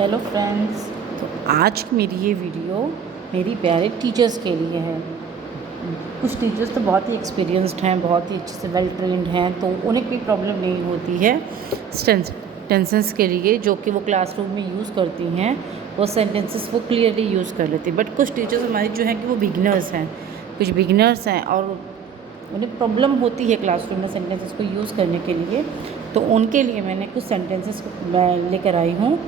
Hello friends. तो आज की मेरी ये वीडियो मेरी प्यारे टीचर्स के लिए है। कुछ टीचर्स तो बहुत ही एक्सपीरियंस्ड हैं, बहुत ही अच्छे से वेल ट्रेंड हैं, तो उन्हें कोई प्रॉब्लम नहीं होती है सेंटेंसेस के लिए जो कि वो क्लासरूम में यूज़ करती हैं। वो सेंटेंसेस वो क्लियरली यूज़ कर लेती। बट कुछ टीचर्स हमारी जो हैं कि वो बिगिनर्स हैं, कुछ बिगिनर्स हैं और उन्हें प्रॉब्लम होती है क्लासरूम में सेंटेंसेस को यूज़ करने के लिए। तो उनके लिए मैंने कुछ सेंटेंसेस लेकर आई हूँ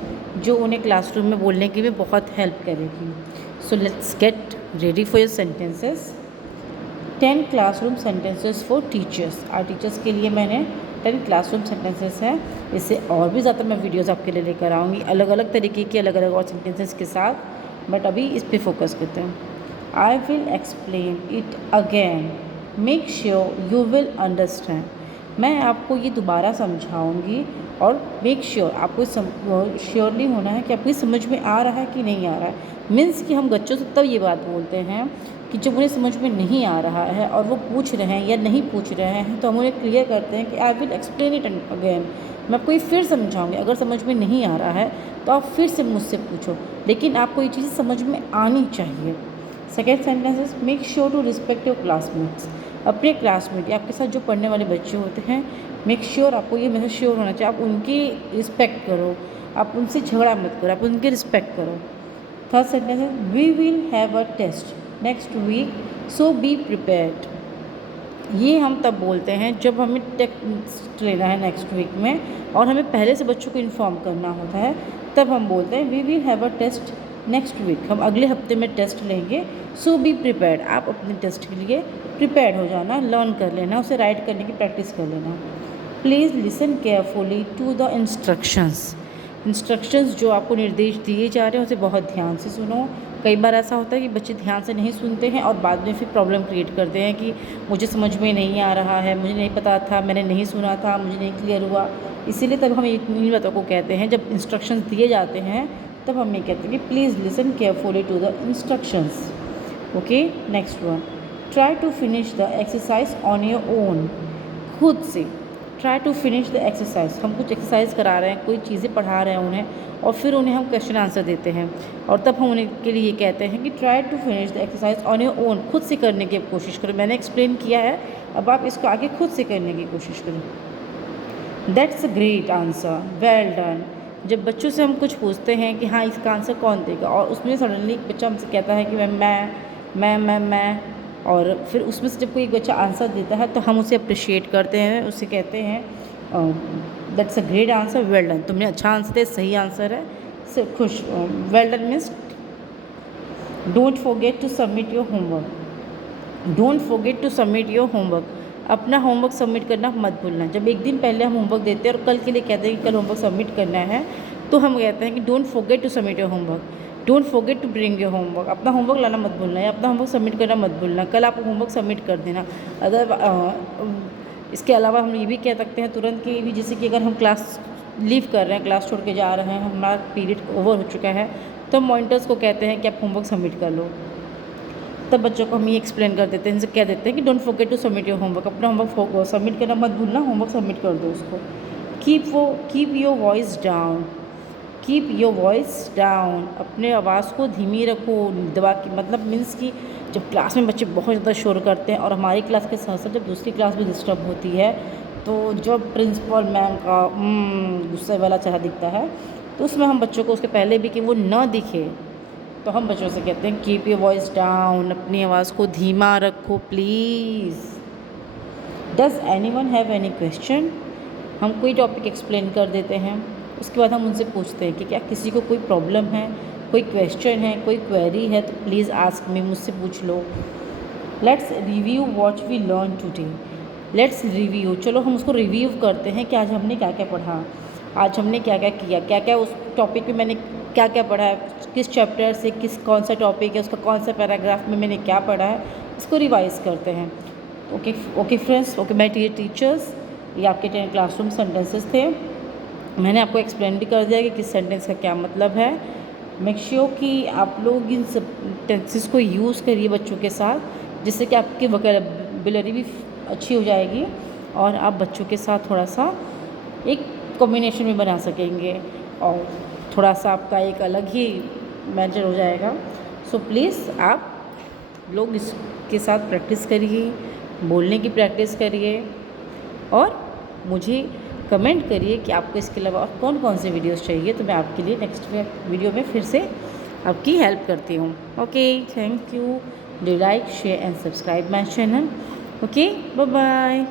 जो उन्हें क्लासरूम में बोलने की भी बहुत हेल्प करेगी। So let's get ready for your sentences. 10 classroom sentences for teachers. Teachers के लिए मैंने 10 क्लासरूम सेंटेंसेस हैं। इससे और भी ज़्यादा मैं वीडियोज़ आपके लिए लेकर आऊँगी अलग अलग तरीके की, अलग अलग और सेंटेंसेस के साथ, बट अभी इस पर फोकस करते हैं। I will explain it again, make sure you will understand. मैं आपको ये दोबारा समझाऊंगी और मेक श्योर आपको श्योरली होना है कि आपको समझ में आ रहा है कि नहीं आ रहा है। मीन्स कि हम बच्चों से तब ये बात बोलते हैं कि जब उन्हें समझ में नहीं आ रहा है और वो पूछ रहे हैं या नहीं पूछ रहे हैं, तो हम उन्हें क्लियर करते हैं कि I will explain it again, मैं आपको ये फिर समझाऊंगी। अगर समझ में नहीं आ रहा है तो आप फिर से मुझसे पूछो, लेकिन आपको ये चीज़ समझ में आनी चाहिए। Second sentence is make sure to respect your classmates. अपने क्लासमेट या आपके साथ जो पढ़ने वाले बच्चे होते हैं, मेक श्योर आपको ये हमेशा श्योर होना चाहिए, आप उनकी रिस्पेक्ट करो, आप उनसे झगड़ा मत करो, आप उनकी रिस्पेक्ट करो। थर्ड सेंटेंस है we will have a test next week so be prepared. ये हम तब बोलते हैं जब हमें टेस्ट लेना है नेक्स्ट वीक में और हमें पहले से बच्चों को इन्फॉर्म करना होता है, तब हम बोलते हैं we will have a test next week, हम अगले हफ्ते में टेस्ट लेंगे। सो बी प्रिपेयर्ड, आप अपने टेस्ट के लिए प्रिपेयर्ड हो जाना, लर्न कर लेना, उसे राइट करने की प्रैक्टिस कर लेना। Please listen carefully to the instructions. Instructions जो आपको निर्देश दिए जा रहे हैं उसे बहुत ध्यान से सुनो। कई बार ऐसा होता है कि बच्चे ध्यान से नहीं सुनते हैं और बाद में फिर प्रॉब्लम क्रिएट करते हैं कि मुझे समझ में नहीं आ रहा है, मुझे नहीं पता था, मैंने नहीं सुना था, मुझे नहीं क्लियर हुआ। इसीलिए तब हम इन्हीं बातों को कहते हैं, जब इंस्ट्रक्शंस दिए जाते हैं तब हम ये कहते हैं कि please listen carefully to the instructions. Okay, next one, try to finish the exercise on your own. खुद से try to finish the exercise. हम कुछ एक्सरसाइज करा रहे हैं, कोई चीज़ें पढ़ा रहे हैं उन्हें, और फिर उन्हें हम क्वेश्चन आंसर देते हैं और तब हम उन्हें के लिए कहते हैं कि try to finish the exercise on your own. खुद से करने की कोशिश करो। मैंने एक्सप्लेन किया है, अब आप इसको आगे खुद से करने की कोशिश करो। That's a great answer, well done. जब बच्चों से हम कुछ पूछते हैं कि हाँ इसका आंसर कौन देगा, और उसमें सडनली एक बच्चा हमसे कहता है कि मैं, और फिर उसमें से जब कोई बच्चा आंसर देता है तो हम उसे अप्रिशिएट करते हैं, उसे कहते हैं that's a great answer, well done. तुमने अच्छा आंसर दिया, सही आंसर है, से खुश। Well done means don't forget to submit your homework. Don't forget to submit your homework. अपना होमवर्क सबमिट करना मत भूलना। जब एक दिन पहले हम होमवर्क देते हैं और कल के लिए कहते हैं कि कल होमवर्क सबमिट करना है, तो हम कहते हैं कि don't forget to submit your homework, don't forget to bring your homework. अपना होमवर्क लाना मत भूलना या अपना होमवर्क सबमिट करना मत भूलना। कल आप होमवर्क सबमिट कर देना। इसके अलावा हम ये भी कह सकते हैं तुरंत कि भी, जैसे कि अगर हम क्लास लीव कर रहे हैं, क्लास छोड़ के जा रहे हैं, हमारा पीरियड ओवर हो चुका है, तो मॉनिटर्स को कहते हैं कि आप होमवर्क सबमिट कर लो। तब बच्चों को हम ये एक्सप्लेन कर देते हैं, इनसे कह देते हैं कि don't forget to submit your homework. अपना होमवर्क सबमिट करना मत भूलना, होमवर्क सबमिट कर दो उसको। Keep your voice down. Keep your voice down, अपने आवाज़ को धीमी रखो, दबा के, मतलब मीन्स कि जब क्लास में बच्चे बहुत ज़्यादा शोर करते हैं और हमारी क्लास के साथ साथ जब दूसरी क्लास भी डिस्टर्ब होती है, तो जब प्रिंसिपल मैम का गुस्से वाला चेहरा दिखता है, तो उसमें हम बच्चों को उसके पहले भी कि वो न दिखे, तो हम बच्चों से कहते हैं कीप योर वॉइस डाउन, अपनी आवाज़ को धीमा रखो please. Does anyone have any question. हम कोई टॉपिक एक्सप्लेन कर देते हैं, उसके बाद हम उनसे पूछते हैं कि क्या किसी को कोई प्रॉब्लम है, कोई क्वेश्चन है, कोई क्वेरी है, तो प्लीज़ आस्क मी, मुझसे पूछ लो। Let's review what we learn today. Let's review, चलो हम उसको रिव्यू करते हैं कि आज हमने क्या क्या पढ़ा, आज हमने क्या क्या किया, क्या क्या उस टॉपिक में मैंने क्या क्या पढ़ा है, किस चैप्टर से कौन सा टॉपिक है, उसका कौन सा पैराग्राफ में मैंने क्या पढ़ा है, इसको रिवाइज़ करते हैं। Okay friends, okay my dear teachers, ये आपके 10 क्लासरूम सेंटेंसेस थे। मैंने आपको एक्सप्लेन भी कर दिया कि किस सेंटेंस का क्या मतलब है। मेक श्योर कि आप लोग इन सेंटेंसेस को यूज़ करिए बच्चों के साथ, जिससे कि आपकी वोकैबुलरी भी अच्छी हो जाएगी और आप बच्चों के साथ थोड़ा सा एक कॉम्बिनेशन में बना सकेंगे। और थोड़ा सा आपका एक अलग ही मेजर हो जाएगा। सो प्लीज़ आप लोग इसके साथ प्रैक्टिस करिए, बोलने की प्रैक्टिस करिए और मुझे कमेंट करिए कि आपको इसके अलावा और कौन कौन से वीडियोस चाहिए, तो मैं आपके लिए नेक्स्ट वीडियो में फिर से आपकी हेल्प करती हूँ। Okay, thank you. Do like, share and subscribe my channel. Okay, bye bye.